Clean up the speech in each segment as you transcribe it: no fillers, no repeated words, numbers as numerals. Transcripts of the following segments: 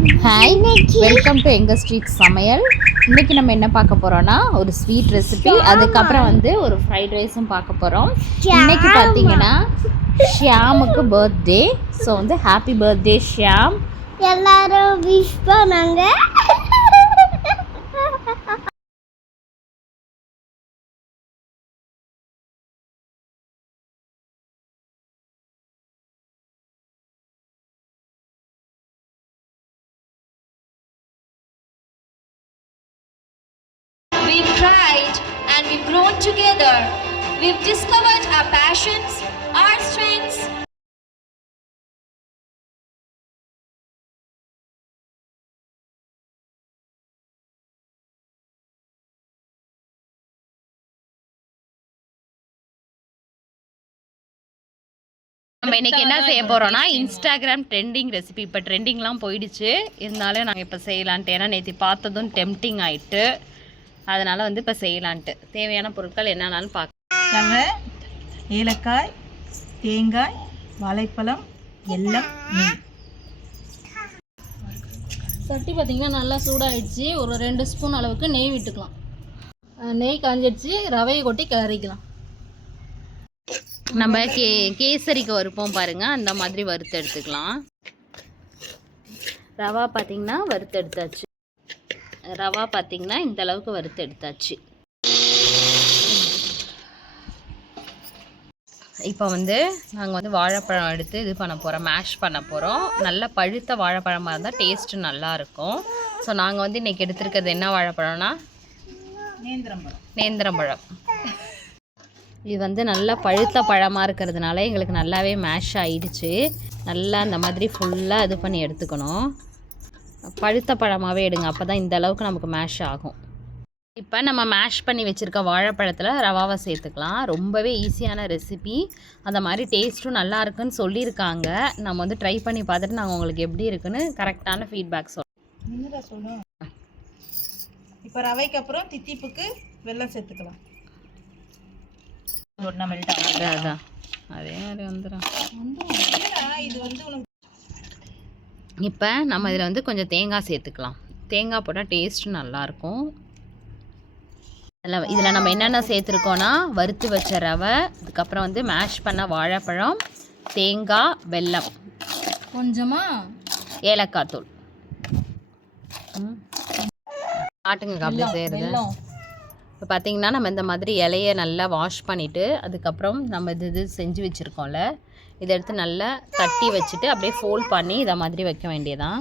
Hi, welcome to எங்கள் street சமையல். இன்றைக்கி நம்ம என்ன பார்க்க போகிறோன்னா ஒரு ஸ்வீட் ரெசிபி, அதுக்கப்புறம் வந்து ஒரு ஃப்ரைட் ரைஸும் பார்க்க போகிறோம். இன்றைக்கி பார்த்தீங்கன்னா ஷியாமுக்கு பர்த்டே. ஸோ வந்து ஹாப்பி பர்த்டே ஷியாம். எல்லாரும் விஷ் பண்ணாங்க. We've tried and we've grown together. We've discovered our passions, our strengths. நம்ம இன்றைக்கி என்ன செய்ய போகிறோன்னா இன்ஸ்டாகிராம் ட்ரெண்டிங் ரெசிபி. இப்போ ட்ரெண்டிங்லாம் போயிடுச்சு, இருந்தாலும் நாங்கள் இப்போ செய்யலான்ட்டு. ஏன்னா நேற்று பார்த்ததும் டெம்ப்டிங் ஆகிட்டு, அதனால் வந்து இப்போ செய்யலான்ட்டு. தேவையான பொருட்கள் என்னென்னு பார்க்க ஏலக்காய், தேங்காய், வாழைப்பழம், எல்லாம் நெய். சட்டி பார்த்திங்கன்னா நல்லா சூடாகிடுச்சு. ஒரு 2 ஸ்பூன் அளவுக்கு நெய் விட்டுக்கலாம். நெய் காஞ்சிடுச்சு, ரவையை கொட்டி கிளறிக்கலாம். நம்ம கேசரிக்கு வறுப்போம் பாருங்கள், அந்த மாதிரி வறுத்து எடுத்துக்கலாம். ரவா பார்த்திங்கன்னா வறுத்து எடுத்தாச்சு. ரவா பார்த்திங்கன்னா இந்த அளவுக்கு வறுத்து எடுத்தாச்சு. இப்போ வந்து நாங்கள் வந்து வாழைப்பழம் எடுத்து இது பண்ண போகிறோம், மேஷ் பண்ண போகிறோம். நல்ல பழுத்த வாழைப்பழமாக இருந்தால் டேஸ்ட்டு நல்லாயிருக்கும். ஸோ நாங்கள் வந்து இன்றைக்கி எடுத்துருக்கிறது என்ன வாழைப்பழம்னா நேந்திரம்பழம். இது வந்து நல்லா பழுத்த பழமாக இருக்கிறதுனால எங்களுக்கு நல்லாவே மேஷ் ஆகிடுச்சு. நல்லா இந்த மாதிரி ஃபுல்லாக இது பண்ணி எடுத்துக்கணும். பழுத்த பழமாகவே எடுங்க, அப்போ தான் இந்த அளவுக்கு நமக்கு மேஷ் ஆகும். இப்போ நம்ம மேஷ் பண்ணி வச்சுருக்க வாழைப்பழத்தில் ரவாவை சேர்த்துக்கலாம். ரொம்பவே ஈஸியான ரெசிபி, அந்த மாதிரி டேஸ்ட்டும் நல்லா இருக்குன்னு சொல்லியிருக்காங்க. நம்ம வந்து ட்ரை பண்ணி பார்த்துட்டு நாங்கள் உங்களுக்கு எப்படி இருக்குன்னு கரெக்டான ஃபீட்பேக் சொல்லுவோம். இப்போ ரவைக்கு அப்புறம் தித்திப்புக்கு வெல்லம் சேர்த்துக்கலாம். அதான் அதே மாதிரி வந்துடும். இது வந்து இப்போ நம்ம இதில் வந்து கொஞ்சம் தேங்காய் சேர்த்துக்கலாம். தேங்காய் போட்டால் டேஸ்ட்டு நல்லாயிருக்கும். இதில் நம்ம என்னென்ன சேர்த்துருக்கோன்னா வறுத்து வச்ச ரவை, அதுக்கப்புறம் வந்து மேஷ் பண்ண வாழைப்பழம், தேங்காய், வெல்லம், கொஞ்சமாக ஏலக்காய் தூள். ஆட்டுங்க அப்படி செய்கிறது. இப்போ பார்த்திங்கன்னா நம்ம இந்த மாதிரி இலையை நல்லா வாஷ் பண்ணிவிட்டு, அதுக்கப்புறம் நம்ம இது செஞ்சு வச்சுருக்கோம்ல, இதை எடுத்து நல்லா தட்டி வச்சுட்டு அப்படியே ஃபோல்ட் பண்ணி இதை மாதிரி வைக்க வேண்டியதான்.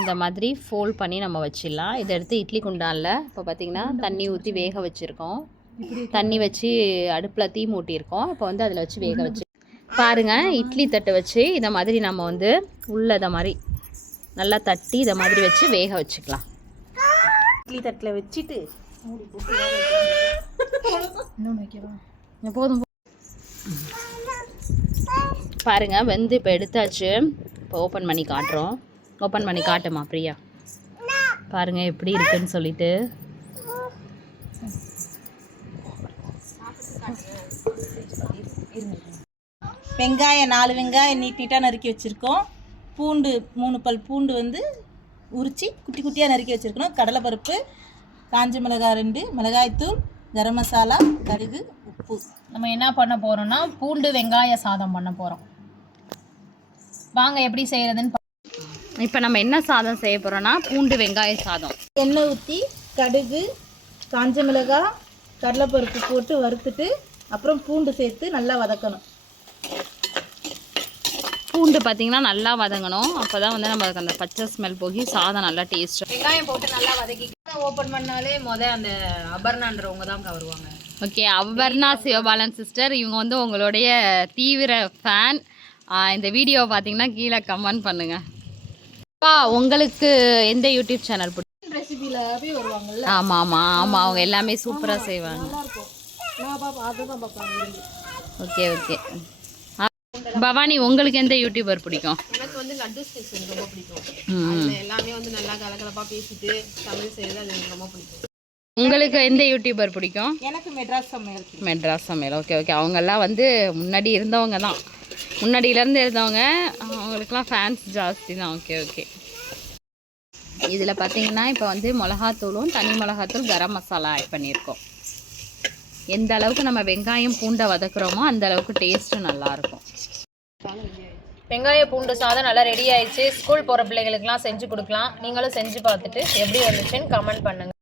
இந்த மாதிரி ஃபோல்ட் பண்ணி நம்ம வச்சிடலாம். இதை எடுத்து இட்லி குண்டானில் இப்போ பார்த்திங்கன்னா தண்ணி ஊற்றி வேக வச்சுருக்கோம். தண்ணி வச்சு அடுப்பில் தீ மூட்டியிருக்கோம். இப்போ வந்து அதில் வச்சு வேக வச்சு பாருங்கள். இட்லி தட்டை வச்சு இதை மாதிரி நம்ம வந்து உள்ளே இதை மாதிரி நல்லா தட்டி இதை மாதிரி வச்சு வேக வச்சுக்கலாம். இட்லி தட்டில் வச்சுட்டு போதும் பாருங்கள். வெந்து இப்போ எடுத்தாச்சு. இப்போ ஓப்பன் பண்ணி காட்டுறோம். ஓப்பன் பண்ணி காட்டுமா பிரியா? பாருங்கள் எப்படி இருக்குன்னு சொல்லிட்டு. வெங்காயம் 4 வெங்காயம் நீட்டாக நறுக்கி வச்சுருக்கோம். பூண்டு 3 பல் பூண்டு வந்து உரித்து குட்டி குட்டியாக நறுக்கி வச்சுருக்கணும். கடலைப்பருப்பு, காஞ்ச மிளகாய் 2, மிளகாய்த்தூள், கரம் மசாலா, கடுகு, உப்பு. நம்ம என்ன பண்ண போகிறோம்னா பூண்டு வெங்காய சாதம் பண்ண போகிறோம். வாங்க எப்படி செய்கிறதுன்னு. இப்போ நம்ம என்ன சாதம் செய்ய போகிறோன்னா பூண்டு வெங்காய சாதம். எண்ணெய் ஊற்றி கடுகு, காஞ்ச மிளகாய், கடலைப்பருப்பு போட்டு வறுத்துட்டு அப்புறம் பூண்டு சேர்த்து நல்லா வதக்கணும். பூண்டு பார்த்திங்கன்னா நல்லா வதங்கணும். அப்போ தான் வந்து நமக்கு அந்த பச்சை ஸ்மெல் போகி சாதம் நல்லா டேஸ்ட்டு. வெங்காயம் போட்டு நல்லா வதக்கி ஓப்பன் பண்ணாலே அந்த அபர்ணான்றவங்க தான் வருவாங்க. ஓகே, அபர்ணா சிவபாலன் சிஸ்டர், இவங்க வந்து உங்களுடைய தீவிர ஃபேன். இந்த வீடியோவை பார்த்தீங்கன்னா கீழே கமெண்ட் பண்ணுங்கள். உங்களுக்கு எந்த யூடியூப் சேனல் பிடிக்கும்? ரெசிபியிலவே வருவாங்கல்ல. ஆமாம் ஆமாம் ஆமாம், அவங்க எல்லாமே சூப்பராக செய்வாங்க. Okay okay. பவானி, உங்களுக்கு எந்த யூடியூபர் பிடிக்கும்? எனக்கு வந்து லட்டு ஸ்டேஷன் ரொம்ப பிடிக்கும். எல்லாமே வந்து நல்லா கலகலப்பாக பேசிட்டு தமிழ் செய்கிறது அது எனக்கு ரொம்ப பிடிக்கும். உங்களுக்கு எந்த யூடியூபர் பிடிக்கும்? எனக்கு மெட்ராஸ் சமையல். மெட்ராஸ் சமையல், ஓகே ஓகே. அவங்கெல்லாம் வந்து முன்னாடி இருந்தவங்க தான். முன்னாடியிலேருந்து இருந்தவங்க அவங்களுக்குலாம் ஃபேன்ஸ் ஜாஸ்தி தான். Okay okay. இதில் பார்த்தீங்கன்னா இப்போ வந்து மிளகாத்தூளும் தனி மிளகாத்தூள் கரம் மசாலா ஆட் பண்ணியிருக்கோம். எந்த அளவுக்கு நம்ம வெங்காயம் பூண்டை வதக்குறோமோ அந்த அளவுக்கு டேஸ்ட்டும் நல்லாயிருக்கும். வெங்காய பூண்டு சாதம் நல்லா ரெடி ஆயிடுச்சு. ஸ்கூல் போகிற பிள்ளைகளுக்கெல்லாம் செஞ்சு கொடுக்கலாம். நீங்களும் செஞ்சு பார்த்துட்டு எப்படி வந்துச்சுன்னு கமெண்ட் பண்ணுங்கள்.